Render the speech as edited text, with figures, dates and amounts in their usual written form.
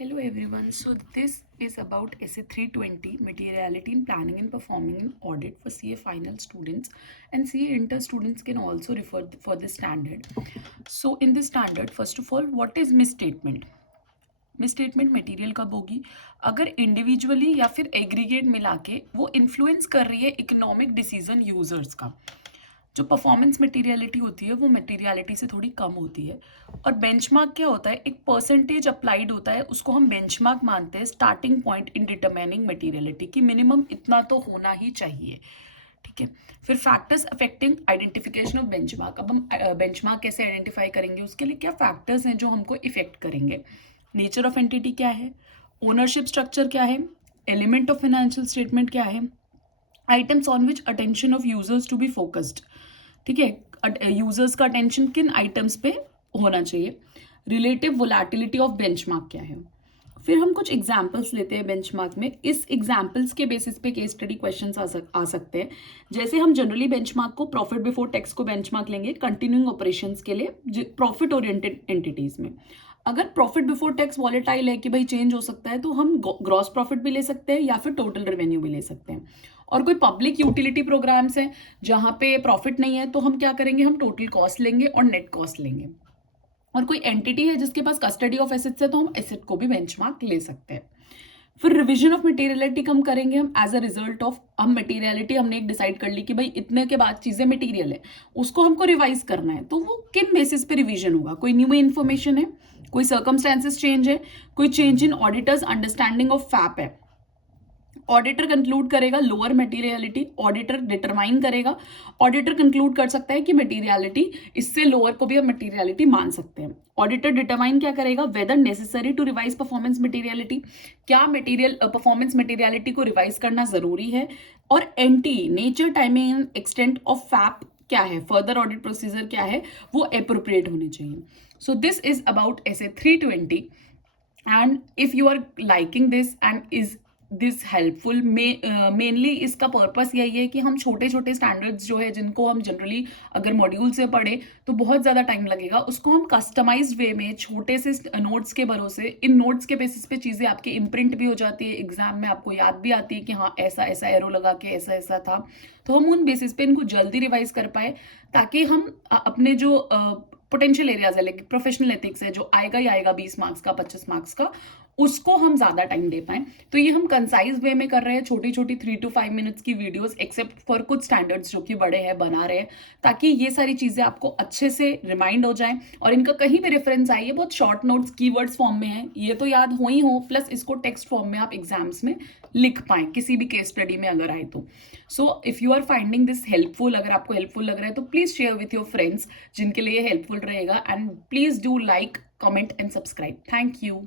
Hello everyone. So this is about Essay 320 Materiality in Planning and Performing an Audit for CA final students, and CA inter students can also refer for this standard. So in this standard, first of all, what is misstatement? Misstatement material कब होगी? अगर individually या फिर aggregate मिला के वो influence कर रही है इकोनॉमिक डिसीजन यूजर्स का। जो परफॉर्मेंस मटेरियलिटी होती है वो मटेरियलिटी से थोड़ी कम होती है। और बेंचमार्क क्या होता है? एक परसेंटेज अप्लाइड होता है, उसको हम बेंचमार्क मानते हैं starting point in determining materiality की मिनिमम इतना तो होना ही चाहिए। ठीक है। फिर factors affecting identification of benchmark. अब हम बेंचमार्क कैसे आइडेंटिफाई करेंगे, उसके लिए क्या फैक्टर्स हैं जो हमको इफेक्ट करेंगे? नेचर ऑफ एंटिटी क्या है, ओनरशिप स्ट्रक्चर क्या है, एलिमेंट ऑफ फाइनेंशियल स्टेटमेंट क्या है, items on which attention of users to be focused. ठीक है, यूजर्स का अटेंशन किन आइटम्स पे होना चाहिए, रिलेटिव वोलेटिलिटी ऑफ बेंचमार्क क्या है। फिर हम कुछ एग्जाम्पल्स लेते हैं बेंचमार्क में। इस एग्जाम्पल्स के बेसिस पे केस स्टडी क्वेश्चंस आ सकते हैं। जैसे हम जनरली बेंचमार्क को प्रॉफिट बिफोर टैक्स को बेंचमार्क लेंगे कंटिन्यूइंग ऑपरेशंस के लिए प्रॉफिट ओरिएंटेड एंटिटीज में। अगर प्रॉफिट बिफोर टैक्स वॉलेटाइल है कि भाई चेंज हो सकता है, तो हम ग्रॉस प्रॉफिट भी ले सकते हैं या फिर टोटल रेवेन्यू भी ले सकते हैं। और कोई पब्लिक यूटिलिटी प्रोग्राम्स हैं जहां पे प्रॉफिट नहीं है, तो हम क्या करेंगे, हम टोटल कॉस्ट लेंगे और नेट कॉस्ट लेंगे। और कोई एंटिटी है जिसके पास कस्टडी ऑफ एसेट्स है, तो हम एसेट को भी बेंचमार्क ले सकते हैं। फिर रिवीजन ऑफ मटेरियलिटी कम करेंगे हम एज अ रिजल्ट ऑफ, हम मटेरियलिटी हमने एक डिसाइड कर ली कि भाई इतने के बाद चीजें मटेरियल है, उसको हमको रिवाइज करना है, तो वो किन बेसिस पे रिवीजन होगा? कोई न्यू इन्फॉर्मेशन है, कोई सर्कमस्टेंसेस चेंज है, कोई change in auditors understanding of fap है। ऑडिटर कंक्लूड करेगा लोअर मटेरियलिटी, ऑडिटर डिटरमाइन करेगा, ऑडिटर कंक्लूड कर सकता है कि मटेरियलिटी इससे लोअर को भी हम मटेरियलिटी मान सकते हैं। ऑडिटर डिटरमाइन क्या करेगा, whether necessary to revise performance materiality, क्या मटेरियल परफॉर्मेंस मटेरियलिटी को रिवाइज करना जरूरी है। और एनटी नेचर टाइमिंग एक्सटेंट ऑफ फैप क्या है, फर्दर ऑडिट प्रोसीजर क्या है, वो अप्रोप्रिएट होने चाहिए। So this is about essay 320, and if you are liking this and is this helpful, mainly इसका पर्पस यही है कि हम छोटे छोटे स्टैंडर्ड्स जो है जिनको हम जनरली अगर मॉड्यूल से पढ़े तो बहुत ज़्यादा टाइम लगेगा, उसको हम कस्टमाइज्ड वे में छोटे से नोट्स के भरोसे, इन नोट्स के बेसिस पे चीज़ें आपके इम्प्रिंट भी हो जाती है, एग्जाम में आपको याद भी आती है कि हाँ ऐसा ऐसा एरो लगा के ऐसा ऐसा था, तो हम उन बेसिस पे इनको जल्दी रिवाइज कर पाए, ताकि हम अपने जो पोटेंशियल एरियाज है, लाइक प्रोफेशनल एथिक्स है जो आएगा ही आएगा 20 मार्क्स का 25 मार्क्स का, उसको हम ज्यादा टाइम दे पाए। तो ये हम कंसाइज वे में कर रहे हैं, छोटी छोटी 3 to 5 मिनट्स की वीडियोस, एक्सेप्ट फॉर कुछ स्टैंडर्ड्स जो कि बड़े हैं बना रहे हैं, ताकि ये सारी चीजें आपको अच्छे से रिमाइंड हो जाए और इनका कहीं भी रेफरेंस आए। ये बहुत शॉर्ट नोट्स कीवर्ड्स फॉर्म में है, ये तो याद हो ही हो, प्लस इसको टेक्स्ट फॉर्म में आप एग्जाम्स में लिख पाए किसी भी केस स्टडी में अगर आए तो। So if you are finding this helpful, अगर आपको हेल्पफुल लग रहा है तो please share with your friends जिनके लिए हेल्पफुल रहेगा, and please do like, comment and subscribe. Thank you.